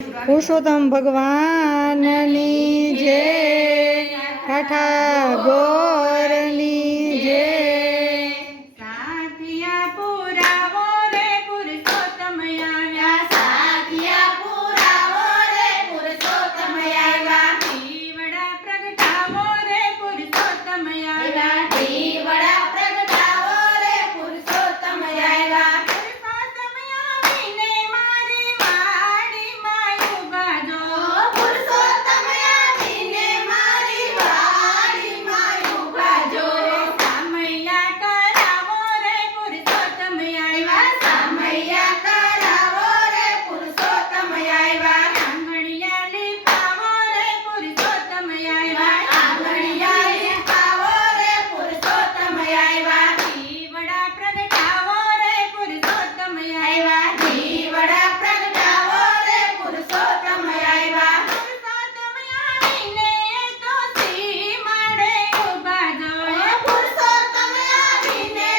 પુરુષોત્તમ ભગવાનની જય, ઠાઠા ગોરની જય। સાથિયા પુરાવો રે પુરુષોત્તમ આવ્યા, સાથિયા પુરાવો રે પુરુષોત્તમ આવ્યા, દીવડા પ્રગટાવો રે પુરુષોત્તમ આવ્યા, દીવડા પ્રગટાવો રે પુરુષોત્તમ આવ્યા, પુરુષોત્તમ આવીને મારી વાડીમાં ઊભા જો, પુરુષોત્તમ આવીને મારી વાડીમાં ઊભા જો, સામૈયા કરાવો રે પુરુષોત્તમ આવ્યા, સામૈયા કરાવો રે પુરુષોત્તમ આવ્યા, આંગણિયા લીપાવો રે પુરુષોત્તમ આવ્યા, આંગણિયા લીપાવો રે પુરુષોત્તમ આવ્યા, દીવડા પ્રગટાવો રે પુરુષોત્તમ આવ્યા, દીવડા પ્રગટાવો રે પુરુષોત્તમ આવ્યા, પુરુષોત્તમ આવીને તો સીમાડે ઊભા જો, પુરુષોત્તમ આવીને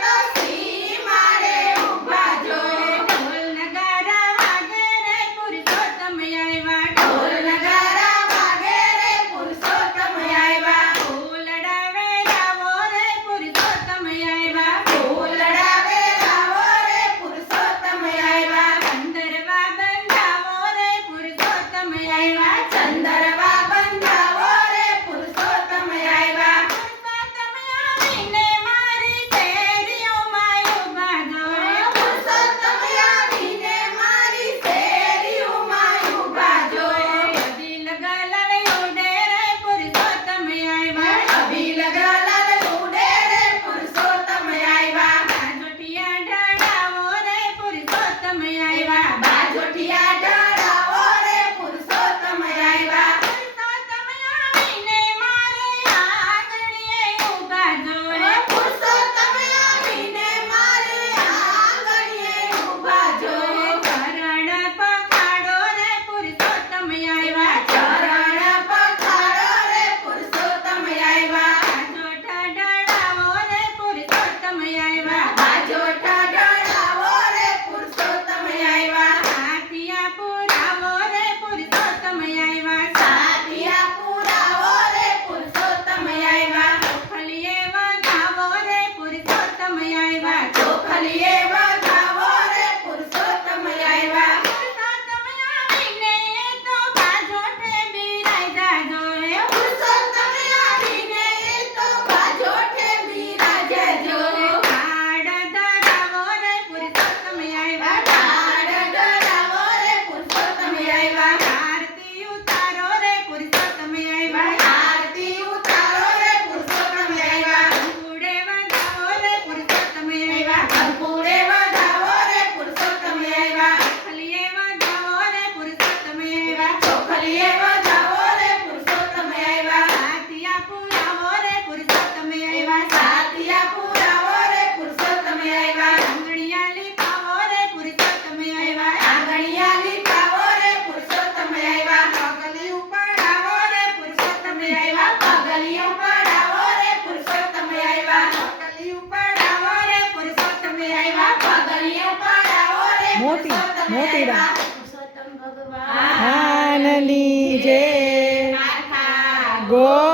તો સીમાડે ઊભા જો, ઢોલ નગારા વાગે રે પુરુષોત્તમ આવ્યા, ઢોલ નગારા વાગે રે પુરુષોત્તમ આવ્યા, ફૂલડા વેરાવો રે પુરુષોત્તમ આવ્યા, ફૂલડા વેરાવો રે પુરુષોત્તમ આવ્યા, ચંદરવા બંધાવો રે પુરુષોત્તમ આવ્યા, ચંદરવા બંધાવો રે પુરુષોત્તમ આવ્યા, પુરુષોત્તમ આવીને મારી શેરીઓમાં ઊભા જો, પુરુષોત્તમ આવીને મારી શેરીઓમાં ઊભા જો, અભિલ ગલવે ઉડે રે પુરુષોત્તમ આવ્યા, અભિલ ગલલ ઉડે રે પુરુષોત્તમ આવ્યા, બાજોટિયા ઢળાવો રે પુરુષોત્તમ આવ્યા, બાજોટિયા ઢળાવો રે પુરુષોત્તમ આવ્યા, પુરુષોત્તમ આવીને મારે આંગણીએ ઊભા જો, પુરુષોત્તમ આવીને મારે આંગણીએ ઊભા જો, ચરણ પખાડો રે પુરુષોત્તમ આવ્યા, ચરણ પખાડો રે પુરુષોત્તમ આવ્યા, બાજોટા ઢળાવો રે પુરુષોત્તમ આવ્યા, બાજોટા ઢળાવો રે પુરુષોત્તમ આવ્યા, સાથિયા પુરાવો રે પુરુષોત્તમ આવ્યા, સાથિયા પુરાવો રે પુરુષોત્તમ આવ્યા, ચોખલીએ વધાવો રે પુરુષોત્તમ આવ્યા, ચોખલીએ વધાવો રે પુરુષોત્તમ આવ્યા, પુરુષોત્તમ આવીને તો બાજોટે બિરાઈ જાજો, પુરુષોત્તમ આવીને તો બાજોઠે બિરાજે જો, હાડ ધરાવો રે પુરુષોત્તમ આવ્યા, ઢાળ ધરાવો રે પુરુષોત્તમ આવ્યા, આરતી ઉતારો રે પુરુષોત્તમ આવ્યા, આરતી ઉતારો રે પુરુષોત્તમ આવ્યા, કુડે વધાવો રે પુરુષોત્તમ આવ્યા, અંકુરે વધાવો રે પુરુષોત્તમ આવ્યા, ચોખલીએ વધાવો રે પુરુષોત્તમ આવ્યા, ચોખલીએ વધાવો રે પુરુષોત્તમ આવ્યા, સાથિયા પુરાવો રે પુરુષોત્તમ આવ્યા, સાથિયા પુરાવો રે પુરુષોત્તમ આવ્યા, આંગણિયા લીપાવો રે પુરુષોત્તમ આવ્યા, આંગણિયા લીપાવો રે પુરુષોત્તમ આવ્યા, પગલી ઉપાડાવો રે પુરુષોત્તમ આવ્યા, પગલી ઉપાડાવો રે પુરુષોત્તમ આવ્યા, પગલી ઉપાડાવો રે પુરુષોત્તમ આવ્યા, પગલી ઉપાડાવો રે મોતી પુરુષોત્તમ મોતીડા આવ્યા, પુરુષોત્તમ ભગવાન આનની જય, ઠાઠા ગો